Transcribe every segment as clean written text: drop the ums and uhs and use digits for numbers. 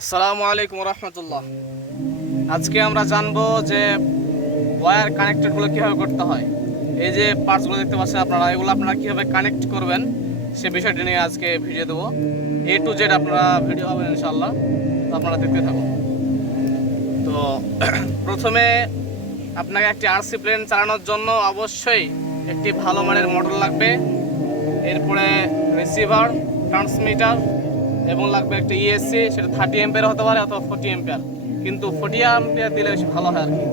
আসসালামু আলাইকুম রহমতুল্লাহ। আজকে আমরা জানবো যে ওয়্যার কানেক্টেডগুলো কীভাবে করতে হয়। এই যে পার্টসগুলো দেখতে পাচ্ছেন আপনারা, এগুলো আপনারা কীভাবে কানেক্ট করবেন সে বিষয়টি নিয়ে আজকে ভিডিও দেবো। A to Z আপনারা ভিডিও হবে ইনশাআল্লাহ, তো আপনারা দেখতে থাকুন। তো প্রথমে আপনাকে একটি আরসি প্লেন চালানোর জন্য অবশ্যই একটি ভালো মানের মোটর লাগবে, এরপরে রিসিভার, ট্রান্সমিটার এবং লাগবে একটা ইএসসি, সেটা 30 এম্পিয়ার হতে পারে অথবা 40 এম্পিয়ার, কিন্তু 40 এম্পিয়ার দিলে বেশি ভালো হয় আর কি।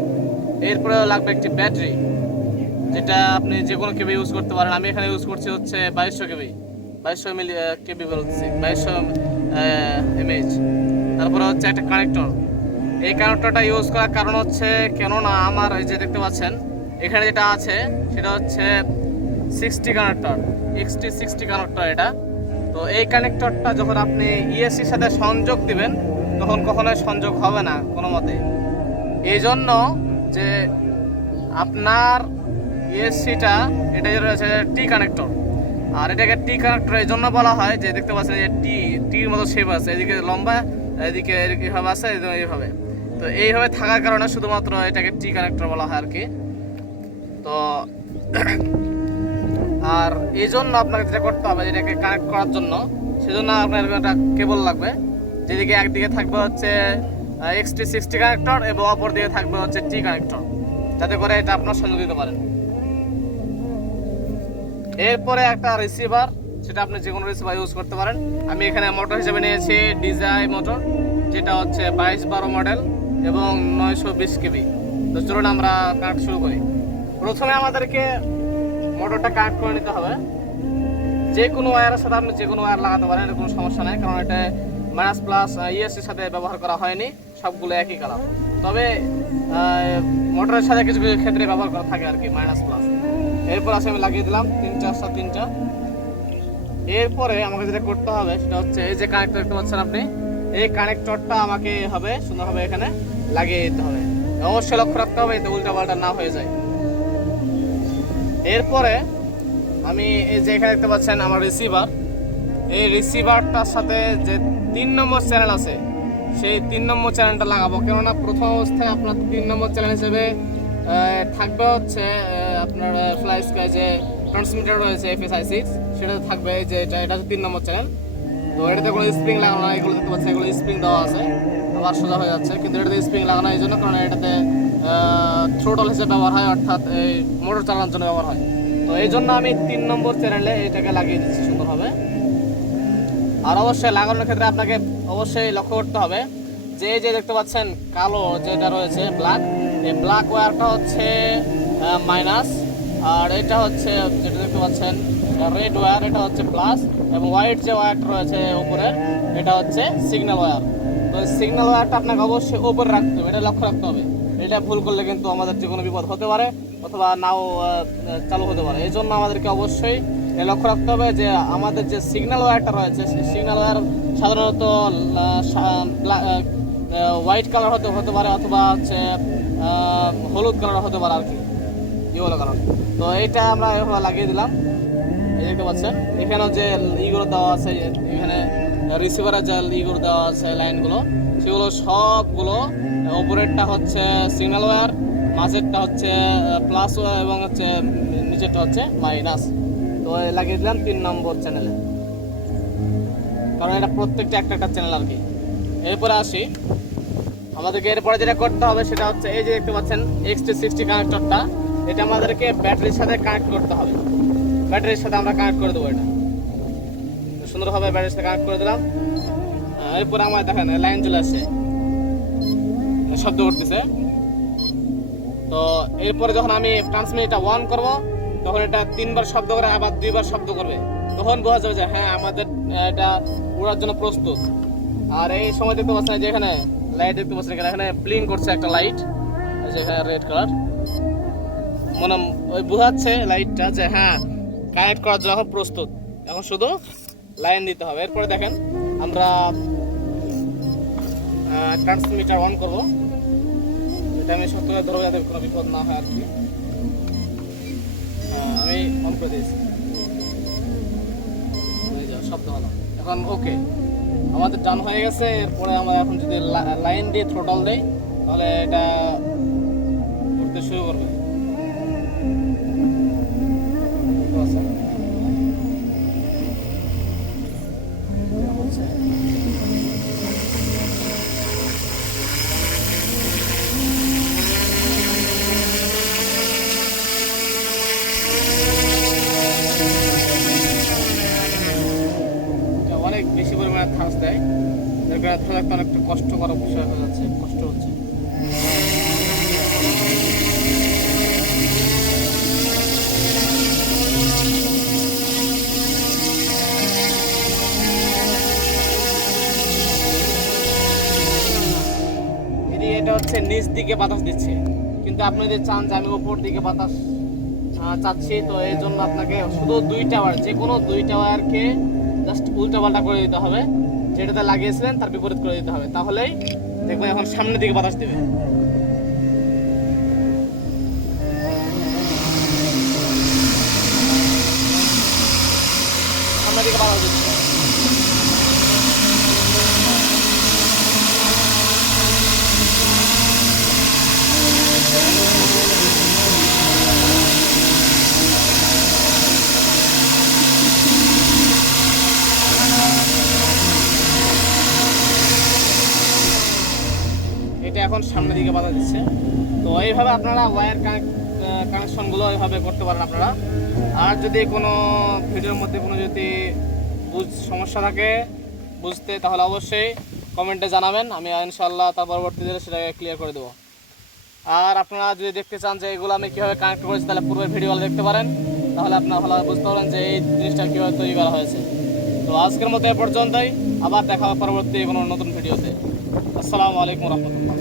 এরপরে লাগবে একটি ব্যাটারি, যেটা আপনি যে কোনো কেবি ইউজ করতে পারেন। আমি এখানে ইউজ করছি হচ্ছে 2200 কেবি, 2200 কেবি বলছি, 2200 এমএইচ। তারপরে হচ্ছে একটা কানেক্টর। এই কানেক্টরটা ইউজ করার কারণ হচ্ছে, কেননা আমার এই যে দেখতে পাচ্ছেন এখানে যেটা আছে সেটা হচ্ছে 60 কানেক্টর, XT60 কানেক্টর এটা। তো এই কানেক্টরটা যখন আপনি ইএসসির সাথে সংযোগ দিবেন তখন কখনোই সংযোগ হবে না কোনো মতে। এই জন্য যে আপনার ইএসসিটা এটা যে রয়েছে টি কানেক্টর, আর এটাকে টি কানেক্টর এই জন্য বলা হয় যে দেখতে পাচ্ছেন যে টির মতো শেপ আছে, এদিকে লম্বা, এদিকে এইভাবে আছে, এইভাবে। তো এইভাবে থাকার কারণে শুধুমাত্র এটাকে টি কানেক্টর বলা হয় আর কি। তো আর এই জন্য আপনাকে যেটা করতে হবে, যেটাকে কানেক্ট করার জন্য, সেজন্য আপনার একটা কেবল লাগবে, যেদিকে একদিকে থাকবে হচ্ছে XT60 কানেক্টর এবং অপর দিকে থাকবে হচ্ছে টি কানেক্টর, যাতে করে এটা আপনার সংযোগ দিতে পারেন। এরপরে একটা রিসিভার, সেটা আপনি যে কোনো রিসিভার ইউজ করতে পারেন। আমি এখানে মোটর হিসেবে নিয়েছি ডিজাই মোটর, যেটা হচ্ছে 2212 মডেল এবং 920 কেবি। তো চলুন আমরা কানেক্ট শুরু করি। প্রথমে আমাদেরকে মোটরটা কানেক্ট করে নিতে হবে। যে কোনো ওয়্যারের সাথে আপনি যে কোনো ওয়্যার লাগাতে পারেন, এটা কোনো সমস্যা নেই, কারণ এটা মাইনাস প্লাস ইএসসির সাথে ব্যবহার করা হয়নি, সবগুলো একই কালার। তবে মোটরের সাথে কিছু কিছু ক্ষেত্রে ব্যবহার করা থাকে আর কি মাইনাস প্লাস। এরপর আছে আমি লাগিয়ে দিলাম তিনটা। এরপরে আমাকে যেটা করতে হবে সেটা হচ্ছে এই যে কানেক্টর দেখতে পাচ্ছেন আপনি, এই কানেক্টরটা আমাকে হবে সুন্দরভাবে এখানে লাগিয়ে দিতে হবে। অবশ্যই লক্ষ্য রাখতে হবে এতে উল্টা পাল্টা না হয়ে যায়। এরপরে আমি এই যে এখানে দেখতে পাচ্ছেন আমার রিসিভার, এই রিসিভারটার সাথে যে 3 নম্বর চ্যানেল আছে সেই 3 নম্বর চ্যানেলটা লাগাবো। কেননা প্রথম অবস্থায় আপনার 3 নম্বর চ্যানেল হিসেবে থাকবে হচ্ছে আপনার ফ্লাই স্কাই যে ট্রান্সমিটার রয়েছে FSI6, সেটা থাকবে এই যে এটা হচ্ছে 3 নম্বর চ্যানেল। তো এটাতে কোনো স্প্রিং লাগানো না, এগুলো দেখতে পাচ্ছেন এগুলো স্প্রিং দেওয়া আছে, আবার সোজা হয়ে যাচ্ছে, কিন্তু এটাতে স্প্রিং লাগানো এই জন্য কারণ এটাতে থ্রোটল হিসেবে ব্যবহার হয়, অর্থাৎ এই মোটর চালানোর জন্য ব্যবহার হয়। তো এই জন্য আমি 3 নম্বর চ্যানেলে এটাকে লাগিয়ে দিচ্ছি সুন্দরভাবে। আর অবশ্যই লাগানোর ক্ষেত্রে আপনাকে অবশ্যই লক্ষ্য করতে হবে যে এই যে দেখতে পাচ্ছেন কালো যেটা রয়েছে ব্ল্যাক, এই ব্ল্যাক ওয়্যারটা হচ্ছে মাইনাস, আর এটা হচ্ছে যেটা দেখতে পাচ্ছেন রেড ওয়্যার, এটা হচ্ছে প্লাস, এবং হোয়াইট যে ওয়্যারটা রয়েছে উপরে এটা হচ্ছে সিগন্যাল ওয়্যার। তো সিগন্যাল ওয়্যারটা আপনাকে অবশ্যই উপরে রাখতে হবে, এটা লক্ষ্য রাখতে হবে। এটা ভুল করলে কিন্তু আমাদের যে কোনো বিপদ হতে পারে অথবা নাও চালু হতে পারে। এই জন্য আমাদেরকে অবশ্যই লক্ষ্য রাখতে হবে যে আমাদের যে সিগন্যাল ওয়্যারটা রয়েছে সেই সিগন্যাল ওয়্যার সাধারণত হোয়াইট কালার হতে পারে অথবা হচ্ছে হলুদ কালার হতে পারে আর কি, ইয়েলো কালার। তো এইটা আমরা এভাবে লাগিয়ে দিলাম। এই দেখতে পাচ্ছেন এখানেও যে ইগুলো দেওয়া আছে, এখানে রিসিভারের যে ইগুলো দেওয়া আছে লাইনগুলো, সেগুলো সবগুলো ওপরেরটা হচ্ছে সিগন্যাল ওয়্যার, মাঝেরটা হচ্ছে প্লাস ওয়্যার এবং হচ্ছে নিচেরটা হচ্ছে মাইনাস। তো লাগিয়ে দিলাম 3 নম্বর চ্যানেলে, কারণ এটা প্রত্যেকটা একটা চ্যানেল আর কি। এরপরে আসি, আমাদেরকে এরপরে যেটা করতে হবে সেটা হচ্ছে এই যে দেখতে পাচ্ছেন XT60 কানেক্টরটা, এটা আমাদেরকে ব্যাটারির সাথে কানেক্ট করতে হবে। ব্যাটারির সাথে আমরা কানেক্ট করে দেবো, এটা সুন্দরভাবে ব্যাটারির সাথে কানেক্ট করে দিলাম। এরপরে আমার দেখেন লাইন চলে আসছে, শব্দ করতেছে। তো এরপরে যখন আমি ট্রান্সমিটারটা অন করব তখন এটা 3 বার শব্দ করে আবার 2 বার শব্দ করবে, তখন বোঝা যাবে যে হ্যাঁ আমাদের এটা উড়ার জন্য প্রস্তুত। আর এই সময় দেখতে পাচ্ছেন যে এখানে লাইট দেখতে পাচ্ছেন, এখানে ব্লিঙ্ক করছে একটা লাইট, যেখানে রেড কালার, মনে ওই বোঝাচ্ছে লাইটটা যে হ্যাঁ কানেক্ট করার জন্য এখন প্রস্তুত, এখন শুধু লাইন দিতে হবে। এরপরে দেখেন আমরা ট্রান্সমিটার অন করব, এটা আমি সত্য করে ধরবো যাতে কোনো বিপদ না হয় আর কি। আমি অন করে দিয়েছি, শব্দ হলো এখন ওকে। আমাদের ডান হয়ে গেছে। এরপরে আমরা এখন যদি লাইন দিয়ে থ্রোটল দেই তাহলে এটা ঘুরতে শুরু করবে। অনেক বেশি পরিমাণে থাস দেয়, এর কারণে ধরে রাখতে অনেকটা কষ্টকর বিষয় হয়ে যাচ্ছে, কষ্ট হচ্ছে। এটা হচ্ছে নিচ দিকে বাতাস দিচ্ছে, কিন্তু আপনি যদি চান যে আমি উপর দিকে বাতাস চাচ্ছি, তো এই জন্য আপনাকে শুধু দুইটা ওয়্যার, যে কোনো দুইটা ওয়্যারকে জাস্ট উল্টা পাল্টা করে দিতে হবে, যেটাতে লাগিয়েছিলেন তার বিপরীত করে দিতে হবে, তাহলেই দেখবেন এখন সামনের দিকে বাতাস দেবে। সামনের দিকে বাতাস দিচ্ছে। এটা এখন সামনের দিকে বাধা দিচ্ছে। তো এইভাবে আপনারা ওয়্যার কানেকশনগুলো এইভাবে করতে পারেন আপনারা। আর যদি কোনো ভিডিওর মধ্যে কোনো যদি সমস্যা থাকে বুঝতে, তাহলে অবশ্যই কমেন্টে জানাবেন, আমি ইনশাআল্লাহ তার পরবর্তীতে সেটাকে ক্লিয়ার করে দেবো। আর আপনারা যদি দেখতে চান যে এগুলো আমি কীভাবে কানেক্ট করেছি, তাহলে পূর্বের ভিডিওগুলো দেখতে পারেন, তাহলে আপনারা ভালোভাবে বুঝতে পারেন যে এই জিনিসটা কীভাবে তৈরি করা হয়েছে। তো আজকের মতো এ পর্যন্তই, আবার দেখা হবে পরবর্তী কোনো নতুন ভিডিওতে। আসসালামু আলাইকুম রহমতুল্লাহ।